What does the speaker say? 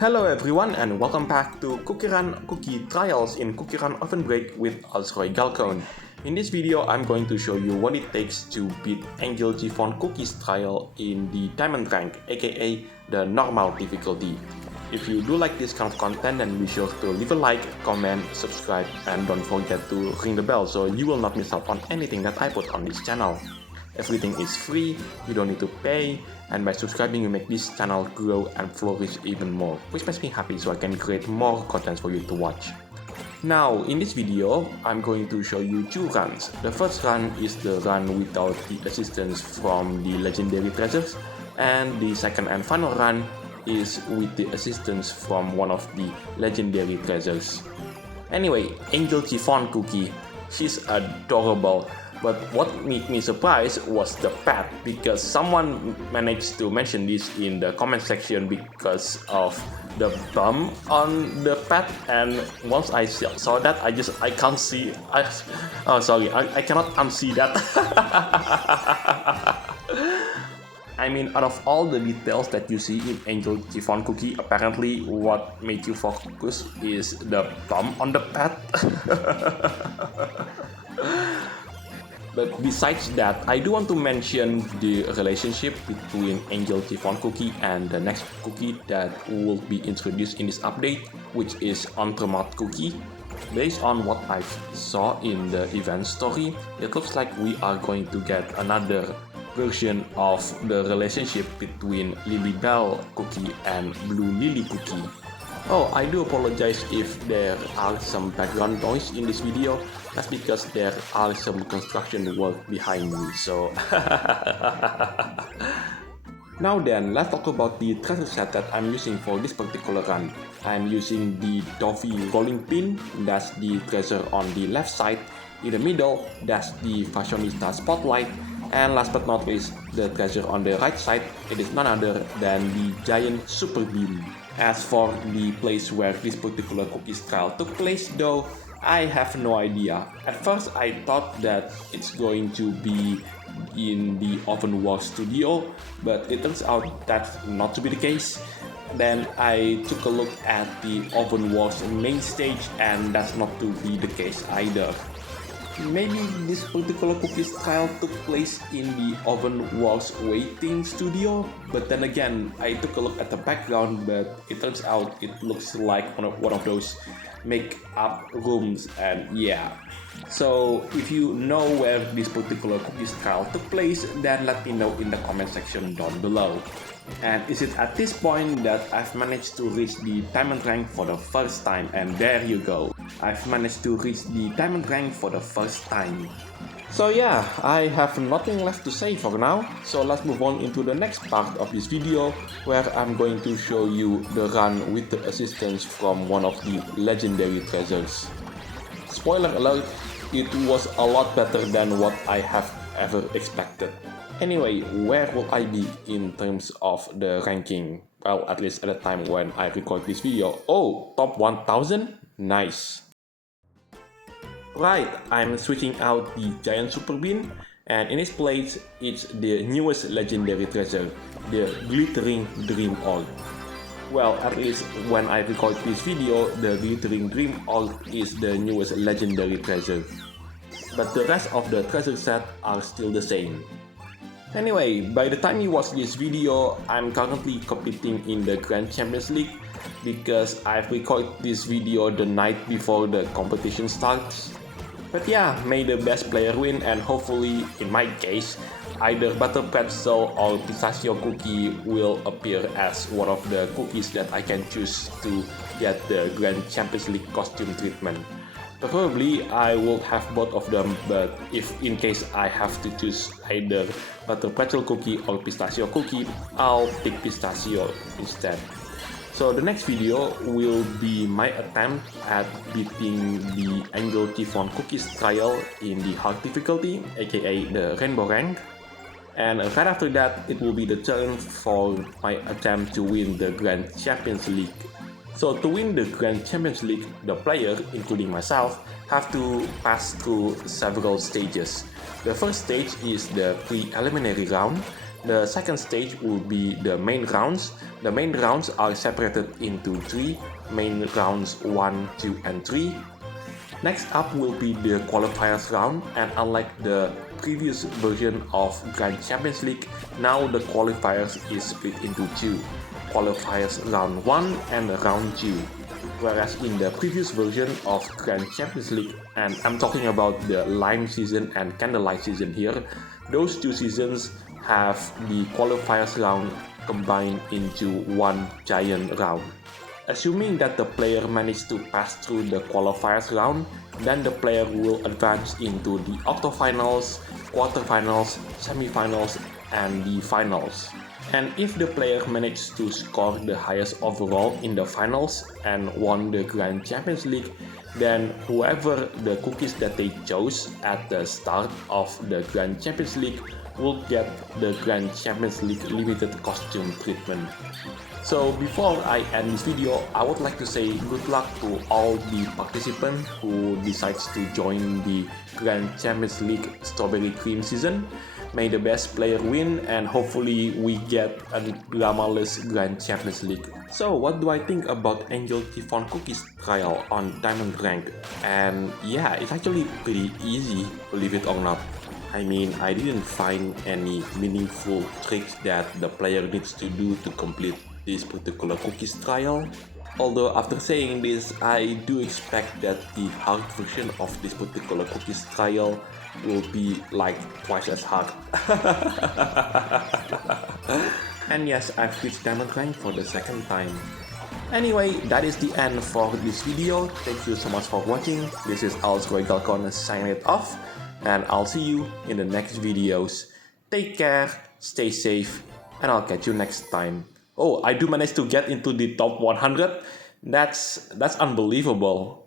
Hello everyone and welcome back to CookieRun Cookie Trials in CookieRunOvenBreak with Earl Grey Cookie. In this video, I'm going to show you what it takes to beat Angelchiffoncookkie's trial in the Diamondrank, aka the normal difficulty. If you do like this kind of content, then be sure to leave a like, comment, subscribe, and don't forget to ring the bell so you will not miss out on anything that I put on this channel. Everything is free, you don't need to pay, and by subscribing you make this channel grow and flourish even more, which makes me happy so I can create more content for you to watch. Now, in this video, I'm going to show you two runs. The first run is the run without the assistance from the legendary treasures, and the second and final run is with the assistance from one of the legendary treasures. Anyway, Angelchiffoncookie, she's adorable. But what made me surprised was the pet, because someone managed to mention this in the comment section because of the bum on the pet, and once I saw that, I can't see. I cannot unsee that. I mean, out of all the details that you see in Angelchiffoncookie, apparently what made you focus is the bum on the pet. But besides that, I do want to mention the relationship between Angelchiffoncookie and the next cookie that will be introduced in this update, which is CookieRunOvenBreak. Based on what I saw in the event story, it looks like we are going to get another version of the relationship between Lilybell Cookie and Blue Lily Cookie. Oh, I do apologize if there are some background noise in this video. That's because there are some construction work behind me, so... Now then, let's talk about the treasure set that I'm using for this particular run. I'm using the Toffee rolling pin, that's the treasure on the left side. In the middle, that's the fashionista spotlight. And last but not least, the treasure on the right side, it is none other than the giant super beam. As for the place where this particular cookie's trial took place though, I have no idea. At first I thought that it's going to be in the Oven Wars studio, but it turns out that's not to be the case. Then I took a look at the Oven Wars main stage, and that's not to be the case either. Maybe this particular cookie's trial took place in the Oven Wars waiting studio, but then again, I took a look at the background, but it turns out it looks like one of those make-up rooms, and yeah. So if you know where this particular cookie's trial took place, then let me know in the comment section down below. And is it at this point that I've managed to reach the Diamond Rank for the first time, and there you go. I've managed to reach the Diamond Rank for the first time. So yeah, I have nothing left to say for now, so let's move on into the next part of this video, where I'm going to show you the run with the assistance from one of the legendary treasures. Spoiler alert, it was a lot better than what I have ever expected. Anyway, where will I be in terms of the ranking? Well, at least at the time when I record this video. Oh, top 1000? Nice. Right, I'm switching out the giant super bean, and in its place, it's the newest legendary treasure, the glittering dream orb. Well, at least when I record this video, the glittering dream orb is the newest legendary treasure. But the rest of the treasure set are still the same. Anyway, by the time you watch this video, I'm currently competing in the Grand Champions League because I've recorded this video the night before the competition starts. But yeah, may the best player win, and hopefully, in my case, either Butter Pretzel or Pistachio Cookie will appear as one of the cookies that I can choose to get the Grand Champions League costume treatment. Probably I will have both of them, but if in case I have to choose either Butter Pretzel Cookie or Pistachio Cookie, I'll pick Pistachio instead. So the next video will be my attempt at beating the Angelchiffoncookkie's trial in the hard difficulty, aka the Rainbow Rank. And right after that, it will be the turn for my attempt to win the Grand Champions League. So to win the Grand Champions League, the player, including myself, have to pass through several stages. The first stage is the preliminary round, The second stage will be the main rounds. The main rounds are separated into 3, main rounds 1, 2 and 3. Next up will be the qualifiers round, and unlike the previous version of Grand Champions League, now the qualifiers is split into 2, qualifiers round 1 and round 2. Whereas in the previous version of Grand Champions League, and I'm talking about the Lime season and Candlelight season here, those two seasons have the qualifiers round combined into one giant round. Assuming that the player managed to pass through the qualifiers round, then the player will advance into the octofinals, quarterfinals, semifinals, and the finals. And if the player managed to score the highest overall in the finals and won the Grand Champions League, then whoever the cookies that they chose at the start of the Grand Champions League will get the Grand Champions League limited costume treatment. So before I end this video, I would like to say good luck to all the participants who decides to join the Grand Champions League Strawberry Cream season. May the best player win, and hopefully we get a drama-less Grand Champions League. So what do I think about Angelchiffon trial on Diamondrank? And yeah, it's actually pretty easy, believe it or not. I mean, I didn't find any meaningful tricks that the player needs to do to complete this particular cookies trial. Although after saying this, I do expect that the hard version of this particular cookies trial will be like twice as hard. And yes, I've reached Diamondrank for the second time. Anyway, that is the end for this video. Thank you so much for watching. This is Earl Grey Cookie signing it off, and I'll see you in the next videos. Take care, stay safe, and I'll catch you next time. Oh, I do manage to get into the top 100. That's unbelievable.